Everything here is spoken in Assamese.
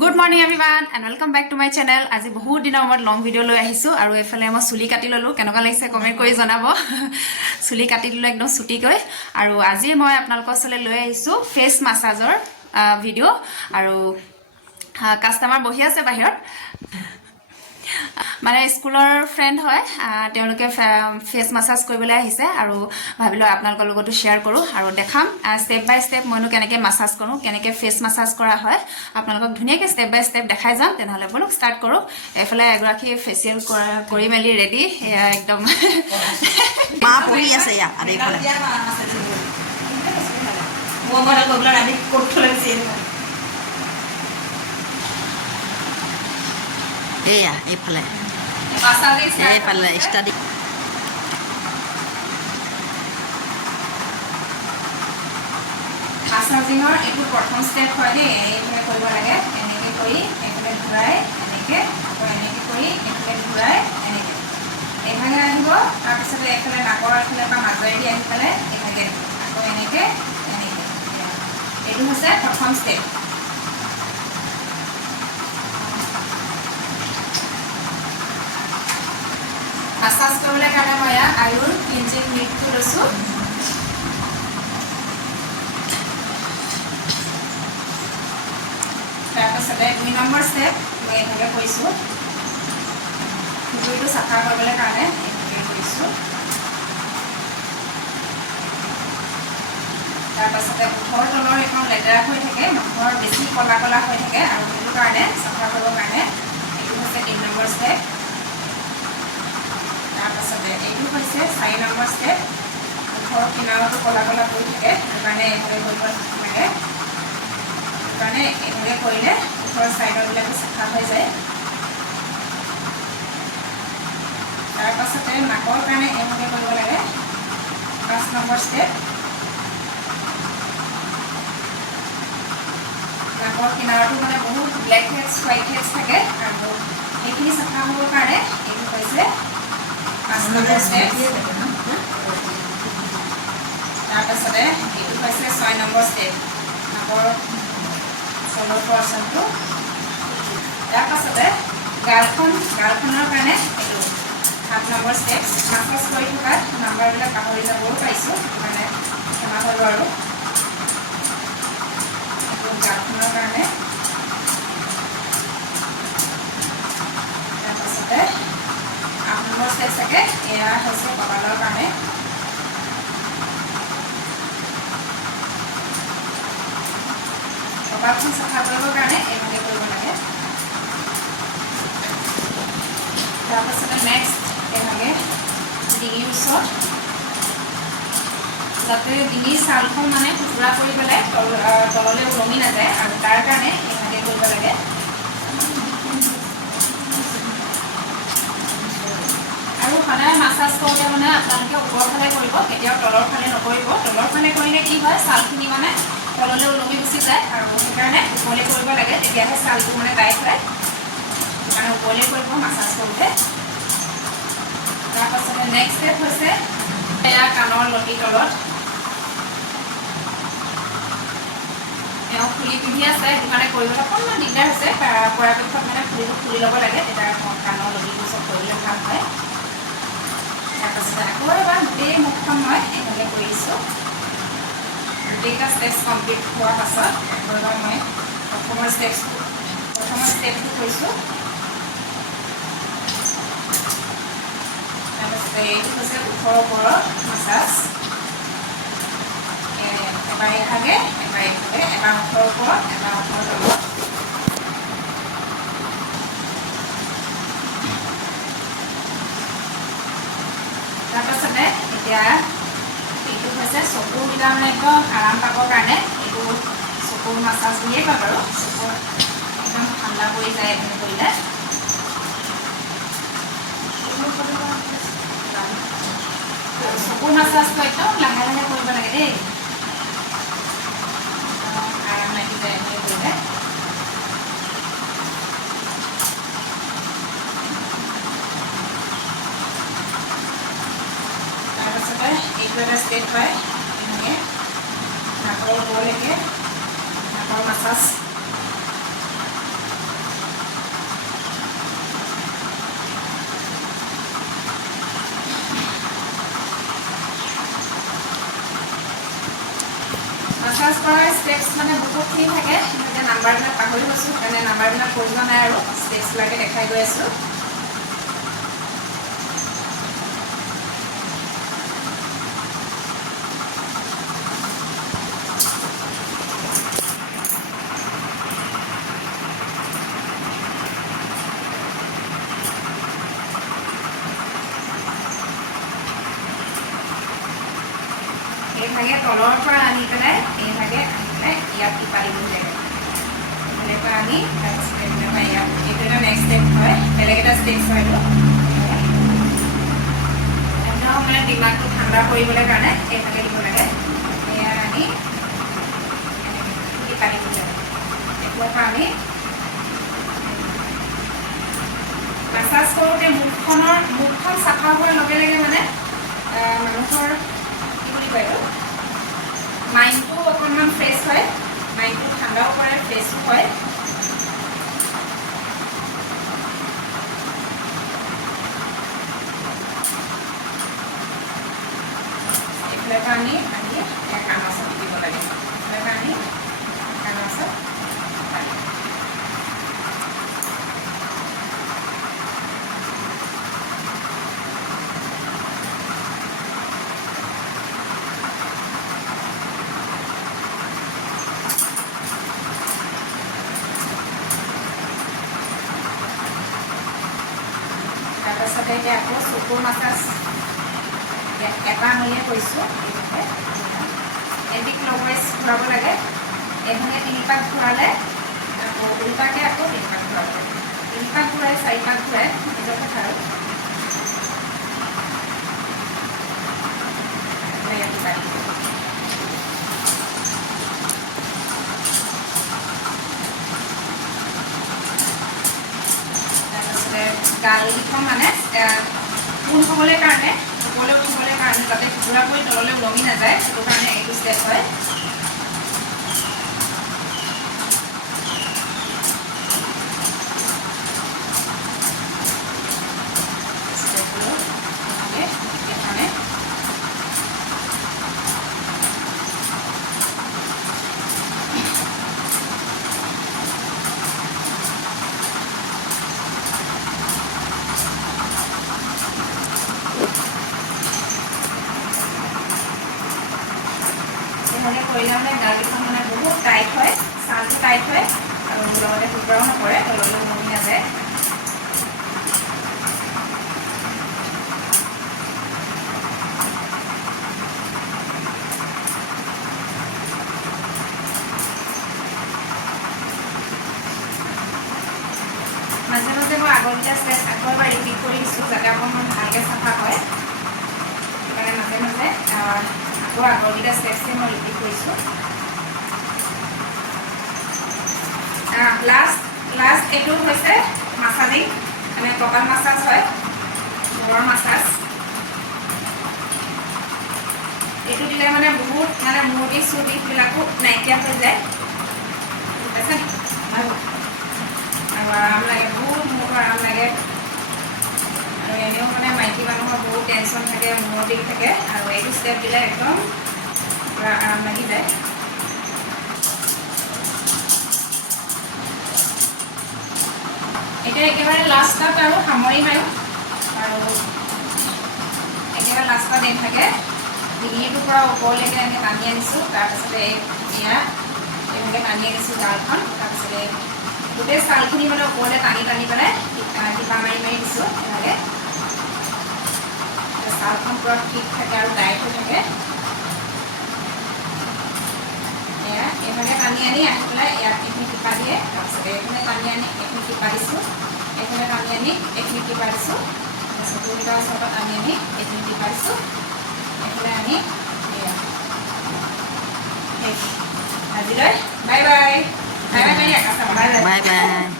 Good morning everyone and welcome back to my channel. আজি বহুত দিনৰ মূৰত লং ভিডিঅ' লৈ আহিছোঁ আৰু এইফালে মই চুলি কাটি ল'লোঁ। কেনেকুৱা লাগিছে কমেণ্ট কৰি জনাব। চুলি কাটি দিলোঁ একদম চুটিকৈ। আৰু আজি মই আপোনালোকৰ ওচৰলৈ লৈ আহিছোঁ ফেচ মাছাজৰ ভিডিঅ' আৰু কাষ্টমাৰ বহি আছে বাহিৰত, মানে স্কুলৰ ফ্ৰেণ্ড হয়, তেওঁলোকে ফেচ মাছাজ কৰিবলৈ আহিছে আৰু ভাবিলোঁ আপোনালোকৰ লগতো শ্বেয়াৰ কৰোঁ আৰু দেখাম ষ্টেপ বাই ষ্টেপ মইনো কেনেকৈ মাছাজ কৰোঁ, কেনেকৈ ফেচ মাছাজ কৰা হয়, আপোনালোকক ধুনীয়াকৈ ষ্টেপ বাই ষ্টেপ দেখাই যাম। তেনেহ'লে বলক ষ্টাৰ্ট কৰোঁ। এইফালে এগৰাকী ফেচিয়েল কৰি মেলি ৰেডি, এয়া একদম মা পঢ়ি আছে ইয়াত আৰু এইফালে এয়া এইফালে এইফালে ষ্টাডি মাছাজিঙৰ এইটো প্ৰথম ষ্টেপ হয় দেই। এইফালে কৰিব লাগে, এনেকৈ কৰি এইফালে ঘূৰাই, এনেকৈ আকৌ এনেকৈ কৰি এইফালে ঘূৰাই, এনেকৈ এইফালে আহিব। তাৰপিছতে এইফালে নাকৰ এইফালে বা মাজেদি আহি পেলাই এইফালে আকৌ এনেকৈ এনেকৈ। এইটো হৈছে প্ৰথম ষ্টেপ। মাছাজ কৰিবলৈ কাৰণে মই ইয়াত আয়ুৰ ক্লিনজিং মিল্কটো লৈছোঁ। তাৰপাছতে 2 নম্বৰ ষ্টেপ মই এইভাগে কৰিছোঁ, খুজুৰিটো চাফা কৰিবলৈ কাৰণে এইভাগে কৰিছোঁ। তাৰপাছতে ওঠৰ তলৰ এখন লেতেৰা হৈ থাকে, মুখৰ বেছি ক'লা ক'লা হৈ থাকে আৰু সেইটো কাৰণে চাফা কৰিবৰ কাৰণে এইটো হৈছে 3 নম্বৰ ষ্টেপ। তাৰপাছতে এইটো হৈছে 4 নম্বৰ ষ্টেপ। মুখৰ কিনাৰতো ক'লা ক'লা হৈ থাকে, সেইটো কাৰণে এইভাগে কৰিব লাগে। কাৰণে এইভাগে কৰিলে ওপৰৰ ছাইডৰবিলাকো চাফা হৈ যায়। তাৰপাছতে নাকৰ কাৰণে এইভাগে কৰিব লাগে, 5 নম্বৰ ষ্টেপ। নাকৰ কিনাৰতো মানে বহুত ব্লেক হেডছ হোৱাইট হেডছ থাকে আৰু সেইখিনি চাফা হ'বৰ কাৰণে এইটো হৈছে 5 নম্বৰ ষ্টেপ। তাৰপাছতে এইটো হৈছে 6 নম্বৰ ষ্টেপ, নাকৰ তলৰ পৰ্চনটো। তাৰপাছতে গালখনৰ কাৰণে এইটো 7 নম্বৰ ষ্টেপ। মাছাজ কৰি থকাত নাম্বাৰবিলাক পাহৰি যাবও পাৰিছোঁ, মানে ক্ষমা কৰিব আৰু এইটো গালখনৰ কাৰণে। তাৰপাছতে 8 নম্বৰ ষ্টেপ চাগে, এয়া হৈছে কপালৰ কাৰণে। কপালখন চাফা কৰিবৰ কাৰণে এইভাগে কৰিব লাগে। তাৰপাছতে নেক্সট এইভাগে ডিঙিৰ ওচৰত, যাতে ডিঙিৰ ছালখন মানে টুকুৰা কৰি পেলাই তললৈ ওলমি নাযায় আৰু তাৰ কাৰণে এইভাগে কৰিব লাগে। আৰু সদায় মাছাজ কৰোঁতে মানে আপোনালোকে ওপৰৰ ফালে কৰিব, কেতিয়াও তলৰ ফালে নকৰিব। তলৰ ফালে কৰিলে কি হয়, ছালখিনি মানে তললৈ ওলমি গুচি যায় আৰু সেইকাৰণে ওপৰলৈ কৰিব লাগে, তেতিয়াহে ছালটো মানে টাইট হয়। মানে ওপৰলৈ কৰিব মাছাজ কৰোঁতে। তাৰপাছতে নেক্সট ষ্টেপ হৈছে এয়া কাণৰ লতিৰ তলত। তেওঁ ফুলি পিন্ধি আছে, সেইটো কাৰণে কৰিবলৈ অকণমান দিগদাৰ হৈছে। পৰাপক্ষত মানে ফুলিটো খুলি ল'ব লাগে, তেতিয়া কাণৰ লতিবোৰ চব কৰিলে ভাল হয়। তাৰপাছতে আকৌ এবাৰ গোটেই মুখখন মই এইভাগে কৰিছোঁ। গোটেইটা ষ্টেপছ কমপ্লিট হোৱাৰ পাছত আকৌ এবাৰ মই প্ৰথমৰ ষ্টেপটো কৰিছোঁ। তাৰপাছতে এইটো হৈছে ওঠৰ ওপৰত মাছাজ। এবাৰ এইভাগে, এবাৰ এইভাগে, এবাৰ ওঠৰ ওপৰত, এবাৰ ওঠৰ তলত। তাৰপাছতে এতিয়া এইটো হৈছে চকুকেইটা মানে একদম আৰাম পাবৰ কাৰণে, এইটো চকুৰ মাছাজ বুলিয়েই কয় বাৰু। চকুৰ একদম ঠাণ্ডা পৰি যায় এইখিনি কৰিলে। চকুৰ মাছাজটো একদম লাহে লাহে কৰিব লাগে দেই, আৰাম লাগি যায় এনেকৈ কৰিলে। তাৰপাছতে এইটো এটা ষ্টেপ হয়, এনেকৈ নাকৰ ওপৰলৈকে নাকৰ মাছাজ। মানে বহুতখিনি থাকে এতিয়া নাম্বাৰবিলাক পাহৰি গৈছোঁ সেইকাৰণে নাম্বাৰবিলাক কৈ যোৱা নাই আৰু ষ্টেপছবিলাকে দেখাই গৈ আছোঁ এইভাগে তলৰ পৰা আনি পেলাই এইভাগে আনি পেলাই ইয়াত টিপা দিব লাগে এনেকুৱা আনি তাৰপিছত এনেকুৱা ইয়াত এইটো এটা নেক্সট ষ্টেপ হয় বেলেগ এটা ষ্টেপ হয় এইটো একদম মানে দিমাগটো ঠাণ্ডা কৰিবলৈ কাৰণে এইভাগে দিব লাগে এয়া আনি টিপা দিব লাগে এইটোৰ পৰা আমি মাছাজ কৰোঁতে মুখখন চাফা হোৱাৰ লগে লগে মানে মানুহৰ মাইণ্ডটো অকণমান ফ্ৰেছ হয় মাইণ্ডটো ঠাণ্ডাও কৰে ফ্ৰেছো হয় এইফালে পৰা আনি কাণাচত দিব লাগে এইফালে পৰা আনি কাণাচত তাৰপাছতে এতিয়া আকৌ চকুৰ মাছাজ এটা আঙুলিয়ে কৰিছোঁ এণ্টি ক্লকৱাইজ ঘূৰাব লাগে এইভাগে 3 পাক ঘূৰালে আকৌ উল্টাকৈ আকৌ 3 পাক ঘূৰাব লাগে 3 পাক ঘূৰাই 4 পাক ঘূৰাই নিজৰ কথা আৰু গালখন মানে পোন হ'বলৈ কাৰণে ওপৰলৈ উঠিবলৈ কাৰণে যাতে কুকুৰা কৰি তললৈ ওলমি নাযায় সেইটো কাৰণে এইটো ষ্টেপ হয় কৰিলে মানে গালকেইখন মানে বহুত টাইট হয় ছালটো টাইট হয় আৰু লগতে কুকুৰাও নপৰে তললৈ ওলমি নাযায় মাজে মাজে মই আগৰকেইটা ষ্টেপ আকৌ এবাৰ ৰিপিট কৰি দিছোঁ যাতে অকণমান ভালকৈ চাফা হয় সেইকাৰণে মাজে মাজে আকৌ আগৰকেইটা ষ্টেপছে মই ৰিপিট কৰিছোঁ লাষ্ট এইটো হৈছে মাছাজিং মানে কপাল মাছাজ হয় মূৰৰ মাছাজ এইটো দিলে মানে বহুত মানে মূৰ বিষ চুৰ বিষবিলাকো নাইকিয়া হৈ যায় ঠিক আছে আৰু আৰাম লাগে বহুত মূৰটো আৰাম লাগে আৰু এনেও মানে মাইকী মানুহৰ বহুত টেনশ্যন থাকে মূৰৰ বিষ থাকে আৰু এইটো ষ্টেপ দিলে একদম পুৰা আৰাম লাগি যায় এতিয়া একেবাৰে লাষ্টত আৰু সামৰি মাৰোঁ আৰু একেবাৰে লাষ্টত থাকে ডিঙিটোৰ পৰা ওপৰলৈকে এনেকৈ টানি আনিছোঁ তাৰপিছতে এয়া এনেকৈ টানি আনিছোঁ গালখন তাৰপিছতে গোটেই ছালখিনি মানে ওপৰলৈ টানি টানি পেলাই টিপা মাৰি মাৰি দিছোঁ এনেকৈ ছালখন পুৰা ঠিক থাকে আৰু টাইট হৈ থাকে এয়া এইভাগে টানি আনি আহি পেলাই ইয়াত এইখিনি টিপা দিয়ে তাৰপিছতে এইখিনি টানি আনি এইখিনি টিপা দিছোঁ এইখিনি টানি আনি এইখিনি টিপা দিছোঁ চকুকেইটাৰ ওচৰত টানি আনি এইখিনি টিপা দিছোঁ এইফালে আনি এয়া আজিলৈ bye bye bye bye bye bye bye